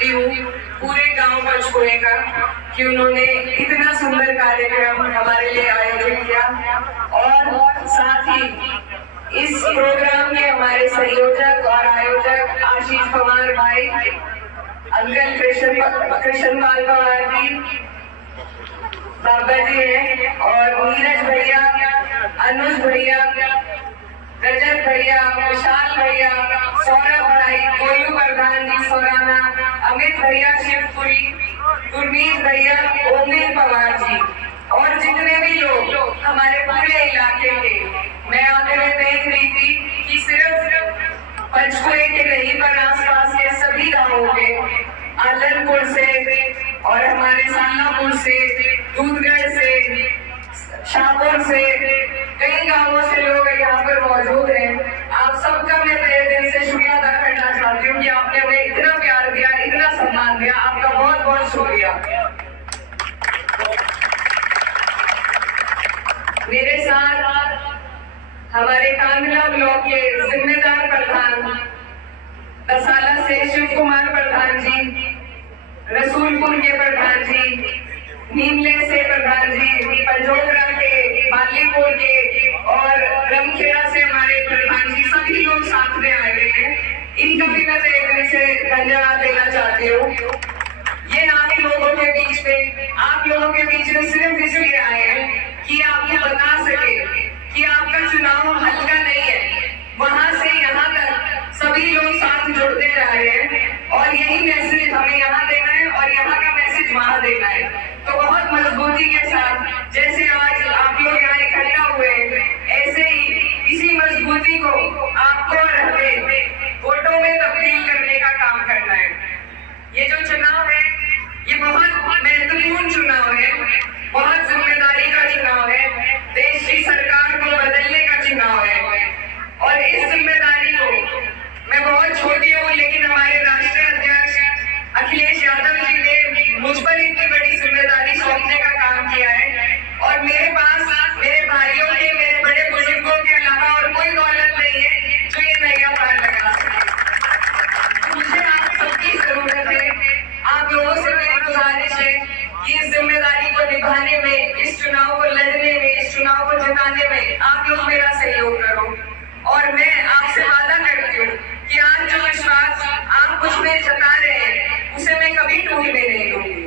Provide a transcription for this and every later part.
मानती हूँ पूरे गांव पंचकुले का कि उन्होंने इतना सुंदर कार्यक्रम हमारे लिए आयोजित किया। और साथ ही इस प्रोग्राम के हमारे संयोजक और आयोजक आशीष पवार भाई, अंकल कृष्ण पाल पवार जी, बाबा जी हैं, और नीरज भैया, अनुज भैया, रजत भैया, विशाल भैया, सौरभ भाई, गोलू प्रधान जी सोराना, अमित भैया शिवपुरी, गुरमीत भैया, ओमवीर पवार जी, और जितने भी लोग हमारे पूरे इलाके के। मैं आगे में देख रही थी कि सिर्फ पंचकुले के नहीं पर आसपास के सभी गांवों के, आलनपुर से और हमारे सालापुर से, दूधगढ़ से, शाहपुर से, कई गांवों से लोग यहाँ पर मौजूद हैं। आप सबका मैं तहे दिल से शुक्रिया अदा करना चाहती हूँ कि आपने हमें इतना प्यार दिया, इतना सम्मान दिया। आपका बहुत बहुत शुक्रिया। मेरे साथ हमारे कांगला ब्लॉक के जिम्मेदार प्रधान दसाला से शिव कुमार प्रधान जी, रसूलपुर के प्रधान जी, नीमले से प्रधान जी, पंजोगरा के, बालीपुर के और रमखेड़ा से हमारे प्रधान जी, सभी लोग साथ में आए हुए हैं। इनका भी मैं एक दिन से धन्यवाद देना चाहती हूँ। ये आप लोगों के बीच में सिर्फ इसलिए आए हैं कि आपको बता सके कि आपका चुनाव हल्का नहीं है। वहां से यहाँ तक सभी लोग साथ जुड़ते जा रहे हैं और यही मैसेज हमें यहाँ देना है और यहाँ का मैसेज वहां देना है। तो बहुत मजबूती के साथ जैसे आज आप लोग यहाँ इकट्ठा हुए, ऐसे ही इसी मजबूती को आपको और हमें वोटों में तब्दील करने का काम करना है। ये जो चुनाव है ये बहुत महत्वपूर्ण चुनाव है, बहुत जिम्मेदारी का चुनाव है, देश की सरकार को बदलने का चुनाव है। और इस जिम्मेदारी को मैं बहुत छोटी हूँ, लेकिन हमारे राष्ट्रीय अध्यक्ष अखिलेश यादव जी ने मुझ पर इतनी बड़ी जिम्मेदारी सौंपने का काम किया है। और मेरे पास मेरे भाइयों के, मेरे बड़े बुजुर्गों के अलावा और कोई दौलत नहीं है जो ये नैया पार लगा सके। मुझे आप सबकी जरूरत है। आप लोगों से मेरी गुजारिश है कि इस जिम्मेदारी को निभाने में, इस चुनाव को लड़ने में, इस चुनाव को जिताने में आप लोग मेरा सहयोग करो। और मैं आपसे वादा करती हूँ कि आज जो विश्वास आप मुझ में जता रहे हैं उसे मैं कभी टूटने नहीं दूंगी।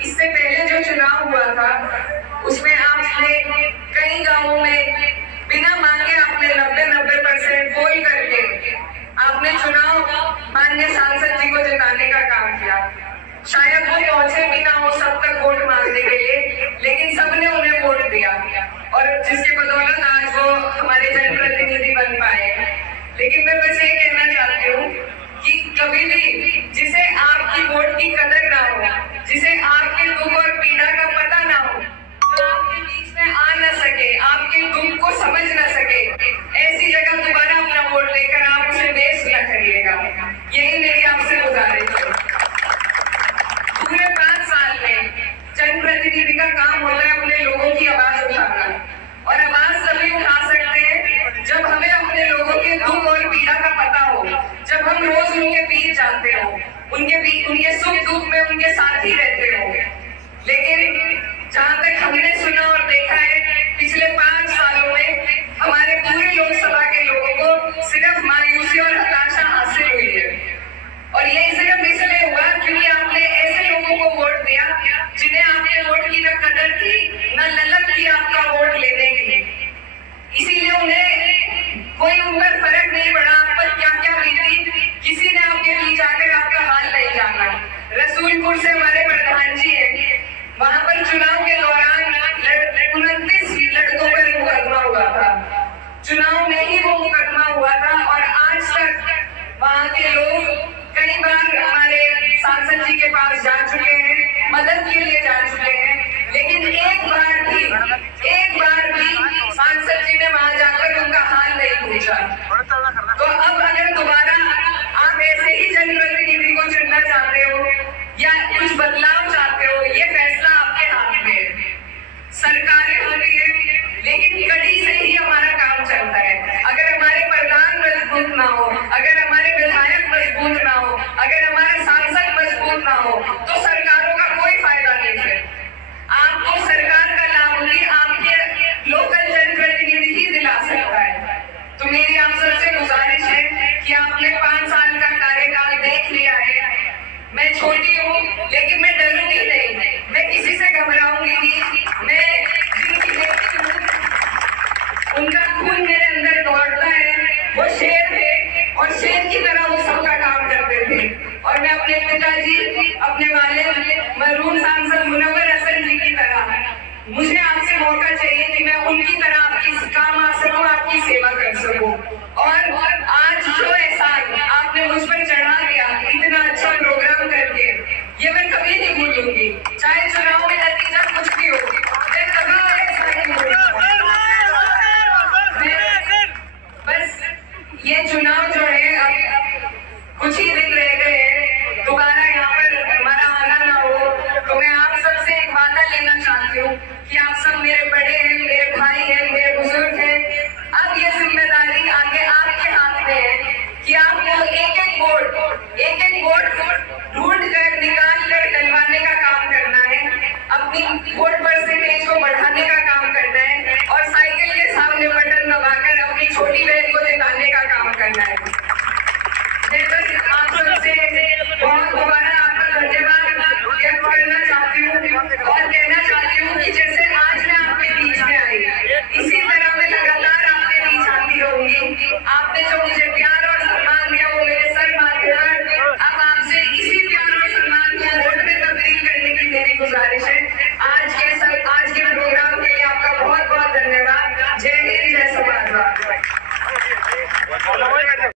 इससे पहले जो चुनाव हुआ था उसमें आपने कई गांवों में बिना मांगे आपने 90% पोल करके आपने चुनाव माननीय सांसद जी को जिताने का काम किया। शायद वो पहुंचे भी ना हो सब तक वोट मांगने के लिए, लेकिन सबने उन्हें वोट दिया और जिसके बदौलत आज वो हमारे जनप्रतिनिधि बन पाए। लेकिन मैं बस ये कहना चाहती हूँ कि कभी भी जिसे आपकी वोट की कदर ना हो, जिसे आपके दुख और पीड़ा का पता ना हो, जो आपके बीच में आ न सके, आपके दुख को समझ न सके, ऐसी जगह दोबारा अपना वोट लेकर आप उसे वेस्ट न करिएगा। यही मेरी आपसे गुजारिश है। पूरे 5 साल में जनप्रतिनिधि का काम होता है अपने लोगों की आवाज उठाना, और आवाज तभी उठा सकते हैं जब हमें अपने लोगों के दुख और पीड़ा का पता हो, जब हम रोज उनके बीच जाते हो, उनके सुख दुख में उनके साथ ही रहते हो। लेकिन जहाँ तक हमने सुना और देखा है, पिछले 5 सालों में हमारे पूरे लोकसभा के लोगों को सिर्फ मायूसी और हताशा हासिल हुई है। और ये सिर्फ इसलिए हुआ क्योंकि आपने ऐसे लोगों को वोट दिया जिन्हें आपके वोट की न कदर थी, न ललक थी आपका वोट लेने की। इसीलिए उन्हें कोई उन पर फर्क नहीं पड़ा आप पर क्या क्या बीती, किसी ने आपके बीच आकर आपका हाल नहीं जाना। रसूलपुर से हमारे प्रधान जी हैं, वहां पर चुनाव के दौरान 29 लड़कों पर मुकदमा हुआ था। चुनाव में ही वो मुकदमा हुआ था और आज तक वहां के लोग कई बार हमारे सांसद जी के पास जा चुके हैं, मदद के लिए जा चुके हैं, लेकिन एक बार भी सांसद जी ने वहां जाकर उनका हाल नहीं पूछा। तो अब अगर दोबारा आप ऐसे ही जनप्रतिनिधि को चुनना चाहते हो या कुछ बदलाव हो तो सरकारों का कोई फायदा नहीं है। आपको सरकार का लाभ भी आपके लोकल जनप्रतिनिधि ही दिला सकता है। तो मेरी आप सबसे गुजारिश है कि आपने 5 साल का कार्यकाल देख लिया है। मैं छोटी हूँ लेकिन मैं डरूंगी नहीं, मैं किसी से घबराऊंगी नहीं। मैं जिनकी बेटी हूँ, उनका खून मेरे अंदर दौड़ता है। वो शेर थे और शेर की तरह वो सबका काम करते थे। और मैं अपने पिताजी, अपने वालिद मरहूम सांसद मुनव्वर हसन जी की तरह, मुझे आपसे मौका चाहिए कि मैं उनकी तरह आपकी काम आ सकूं, आपकी सेवा कर सकूं। और आज जो एहसान आपने मुझ पर चढ़ा दिया इतना अच्छा प्रोग्राम करके, ये मैं कभी नहीं भूलूंगी। चाहे चुनाव में नतीजा कुछ भी हो, मैं कभी ऐसा नहीं भूलूंगी। बस ये चुनाव जो है, अब कुछ ही दिन रह गए हैं, दोबारा यहाँ पर हमारा आना ना हो, तो मैं आप सबसे एक वादा लेना चाहती हूँ कि आप सब मेरे बड़े हैं, मेरे भाई हैं, मेरे बुजुर्ग हैं। अब ये जिम्मेदारी आगे आपके हाथ में है कि आपको एक एक वोट ढूंढ कर, निकाल कर डलवाने का काम करना है। अपनी वोट परसेंटेज को बढ़ाने का काम करना है और साइकिल के सामने बटन दबाकर अपनी छोटी बहन को जिताने का काम करना है। मैं बस आप सबसे बहुत दोबारा आपका धन्यवाद व्यक्त करना चाहती हूँ और कहना चाहती हूँ कि जैसे आज मैं आपके बीच में आई, इसी तरह मैं लगातार आपके बीच आती रहूंगी। आपने जो मुझे प्यार और सम्मान दिया वो मेरे सर माथे पर, अब आपसे इसी प्यार और सम्मान को वोट में तब्दील करने की मेरी गुजारिश है।